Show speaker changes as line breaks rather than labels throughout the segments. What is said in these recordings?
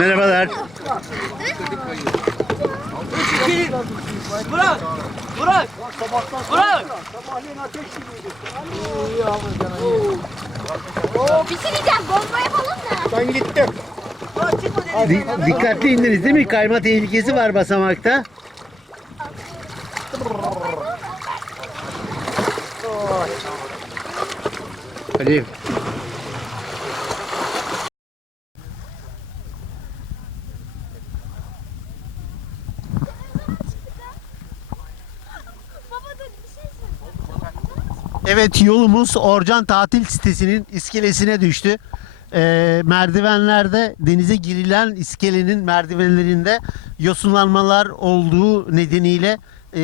Merhabalar.
Bırak! Bırak! Bırak!
Bir şey diyeceğim. Bomba yapalım mı?
Ben gittim.
Di- dikkatli indiniz değil mi? Kayma tehlikesi var basamakta. Ali.
Baba dur bir şey söyle.
Evet yolumuz Orcan Tatil Sitesi'nin iskelesine düştü. Ee, merdivenlerde denize girilen iskelenin merdivenlerinde yosunlanmalar olduğu nedeniyle e,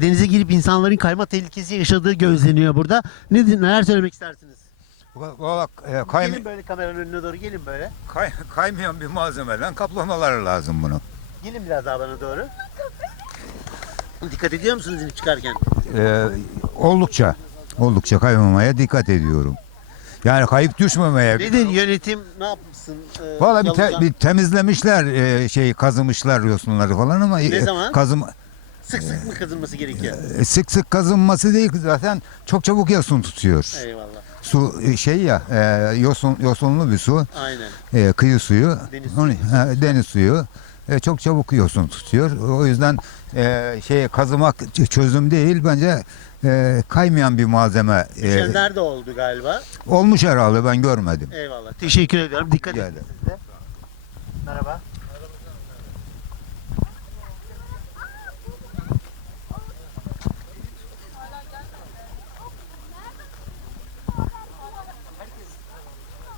denize girip insanların kayma tehlikesi yaşadığı gözleniyor burada. Ne, neler söylemek istersiniz?
Valla e,
Gelin böyle kameranın önüne doğru gelin böyle.
kay, kaymayan bir malzemeden kaplamaları lazım bunu.
Gelin biraz daha bana doğru. Dikkat ediyor musunuz inip çıkarken?
E, oldukça oldukça kaymamaya dikkat ediyorum. Yani kayıp düşmemeye.
Nedir yönetim ne yapmışsın? Ee,
Valla bir, te- bir temizlemişler e, şey kazımışlar yosunları falan ama
Ne
e,
zaman?
kazım
Sık sık mı kazınması gerekiyor?
e, sık sık kazınması değil zaten çok çabuk yosun tutuyor.
Eyvallah.
Su e, şey ya e, yosun yosunlu bir su
Aynen.
e, kıyı suyu
Deniz suyu.
ha, deniz suyu e, çok çabuk yosun tutuyor. O yüzden e, şey kazımak çözüm değil bence e, kaymayan bir malzeme e,
Düşenler de oldu galiba.
olmuş herhalde ben görmedim.
Eyvallah. Teşekkür ediyorum. Dikkat
Rica
edin
ederim.
siz de. Merhaba.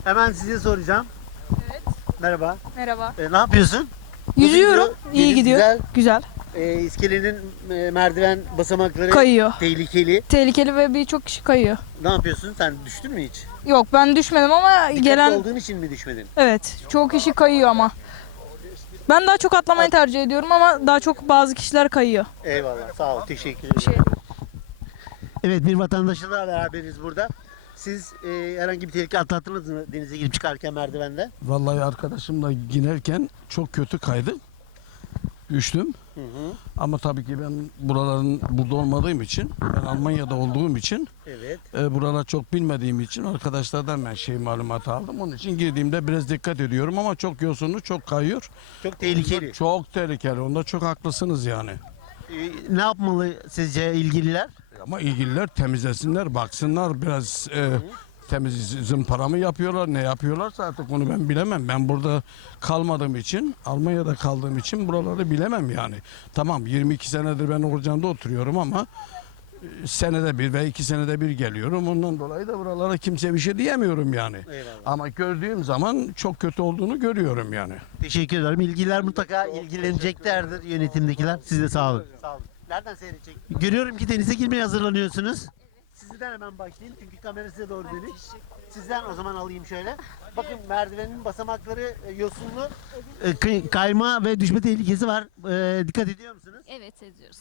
Hemen size soracağım.
Evet.
Merhaba.
Merhaba.
E, ne yapıyorsun?
Yüzüyorum.
gidiyor?
İyi gidiyor.
güzel.
Güzel.
E, iskelenin e, merdiven basamakları
Kayıyor.
tehlikeli.
Tehlikeli ve birçok kişi kayıyor.
Ne yapıyorsun? Sen düştün mü hiç?
Yok ben düşmedim ama
Dikkatli
gelen
olduğun için mi düşmedin?
evet çoğu kişi kayıyor ama. Ben daha çok atlamayı tercih ediyorum ama daha çok bazı kişiler kayıyor.
Eyvallah. Sağ ol. Teşekkür ederim.
Şey,
Evet bir vatandaşla daha beraberiz burada. Siz e, herhangi bir tehlike atlattınız mı denize girip çıkarken merdivende?
Vallahi arkadaşımla ginerken çok kötü kaydım. Düştüm.
Hı hı.
Ama tabii ki ben buraların burada olmadığım için, ben Almanya'da olduğum için,
Evet.
e, buralar çok bilmediğim için arkadaşlardan ben şey malumatı aldım. Onun için girdiğimde biraz dikkat ediyorum ama çok yosunlu, çok kayıyor.
Çok tehlikeli.
Çok tehlikeli. Onda çok haklısınız yani.
E, ne yapmalı sizce ilgililer?
Ama ilgililer temizlesinler, baksınlar biraz e, temiz zımpara mı yapıyorlar, ne yapıyorlarsa artık onu ben bilemem. Ben burada kalmadığım için, Almanya'da kaldığım için buraları bilemem yani. Tamam 22 senedir ben Orcan'da oturuyorum ama e, senede bir ve iki senede bir geliyorum. Ondan dolayı da buralara kimse bir şey diyemiyorum yani.
Eyvallah.
Ama gördüğüm zaman çok kötü olduğunu görüyorum yani.
Teşekkür ederim. İlgililer mutlaka ilgileneceklerdir yönetimdekiler. Siz de sağ olun. Sağ olun. Nereden seyredecek? Görüyorum ki denize girmeye hazırlanıyorsunuz. Sizden hemen başlayayım çünkü kamera size doğru dönük. Sizden o zaman alayım şöyle. Bakın merdivenin basamakları e, yosunlu. E, kay- kayma ve düşme tehlikesi var. E, dikkat ediyor musunuz?
Evet ediyoruz.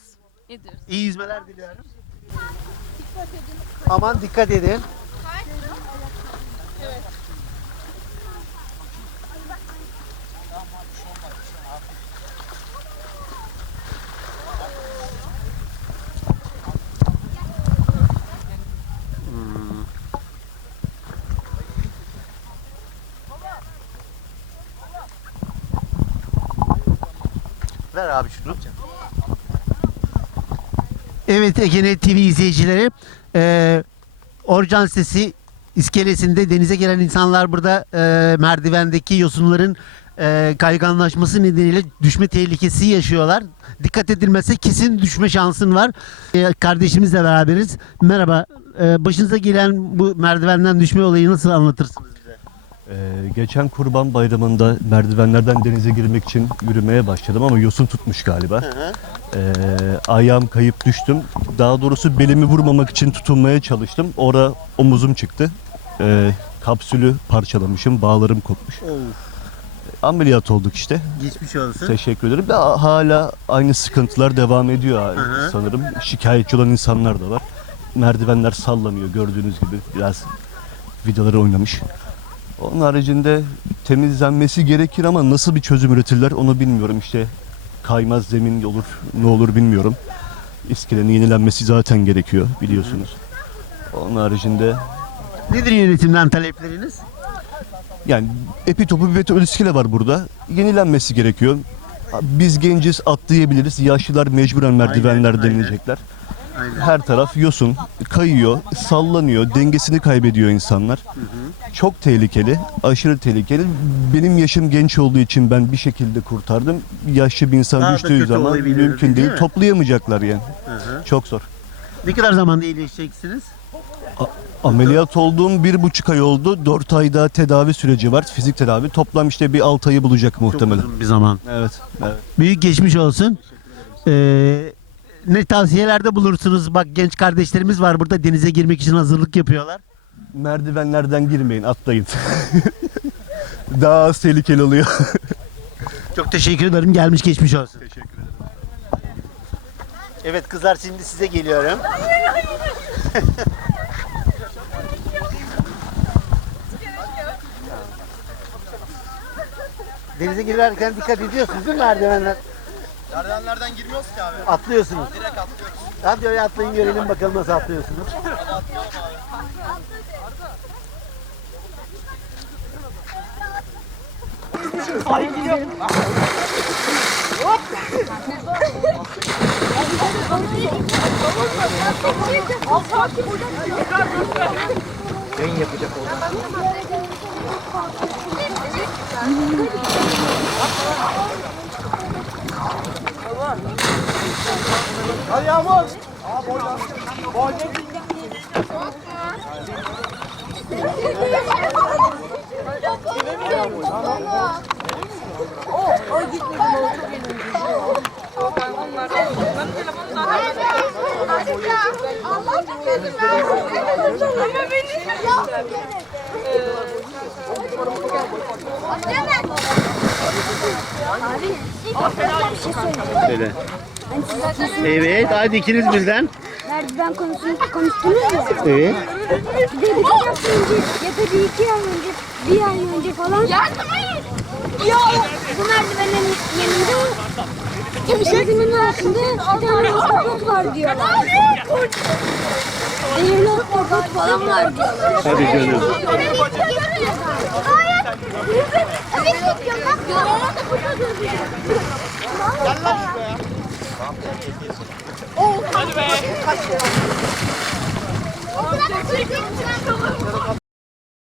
Ediyoruz.
İyi yüzmeler diliyorum. Aman dikkat edin. Ver abi şunu. Evet Egenet TV izleyicileri. Ee, Orcan Sesi iskelesinde denize gelen insanlar burada e, merdivendeki yosunların e, kayganlaşması nedeniyle düşme tehlikesi yaşıyorlar. Dikkat edilmezse kesin düşme şansın var. E, kardeşimizle beraberiz. Merhaba. E, başınıza gelen bu merdivenden düşme olayı nasıl anlatırsınız?
Ee, geçen kurban bayramında merdivenlerden denize girmek için yürümeye başladım ama yosun tutmuş galiba. Ee, ayağım kayıp düştüm. Daha doğrusu belimi vurmamak için tutunmaya çalıştım. Ora omuzum çıktı. Ee, kapsülü parçalamışım, bağlarım kopmuş. Ameliyat olduk işte.
Geçmiş olsun.
Teşekkür ederim. Ve hala aynı sıkıntılar devam ediyor
hı.
sanırım. Şikayetçi olan insanlar da var. Merdivenler sallanıyor gördüğünüz gibi. Biraz vidaları oynamış. Onun haricinde temizlenmesi gerekir ama nasıl bir çözüm üretirler onu bilmiyorum. İşte kaymaz zemin olur ne olur bilmiyorum. İskelenin yenilenmesi zaten gerekiyor biliyorsunuz. Onun haricinde
Nedir yönetimden talepleriniz?
yani epi topu bir iskele var burada. Yenilenmesi gerekiyor. Biz genciz atlayabiliriz. Yaşlılar mecburen merdivenlerden
aynen.
inecekler.
Aynen.
Her taraf yosun, kayıyor, sallanıyor, dengesini kaybediyor insanlar. Çok tehlikeli, aşırı tehlikeli. Benim yaşım genç olduğu için ben bir şekilde kurtardım. Yaşlı bir insan
Daha da
düştüğü zaman mümkün
değil
değil.
mi?
Toplayamayacaklar yani.
Hı hı.
Çok zor.
Ne kadar zamanda iyileşeceksiniz?
Ameliyat olduğum bir buçuk ay oldu. Dört ay daha tedavi süreci var. Fizik tedavi. Toplam işte bir altı ayı bulacak muhtemelen.
Çok uzun bir zaman.
Evet, evet.
Büyük geçmiş olsun. Ee, ne tavsiyelerde bulursunuz? Bak genç kardeşlerimiz var burada denize girmek için hazırlık yapıyorlar.
Merdivenlerden girmeyin, atlayın. daha az tehlikeli oluyor.
Çok teşekkür ederim. Gelmiş geçmiş olsun. Teşekkür ederim. Evet kızlar şimdi size geliyorum. Denize girerken dikkat ediyorsunuz değil mi merdivenler?
Merdivenlerden girmiyoruz ki abi.
Atlıyorsunuz.
Direkt atlıyoruz.
Hadi öyle atlayın görelim bakalım nasıl atlıyorsunuz.
Hadi Yağmur.
Allah gözüm Ama beni Abi, ilk bir şey söyleyeceğim.
Öyle.
Hani siz zaten
Evet hadi ikiniz birden.
merdiven konusunu konuştunuz ya.
Evet.
Bir de bir hafta önce ya da bir iki ay önce, bir ay önce falan. Yardım et. Ya bu merdivenin yanında temizlemenin altında bir tane otopat var diyorlar. Zehirli otopat falan var diyorlar.
Hadi canım.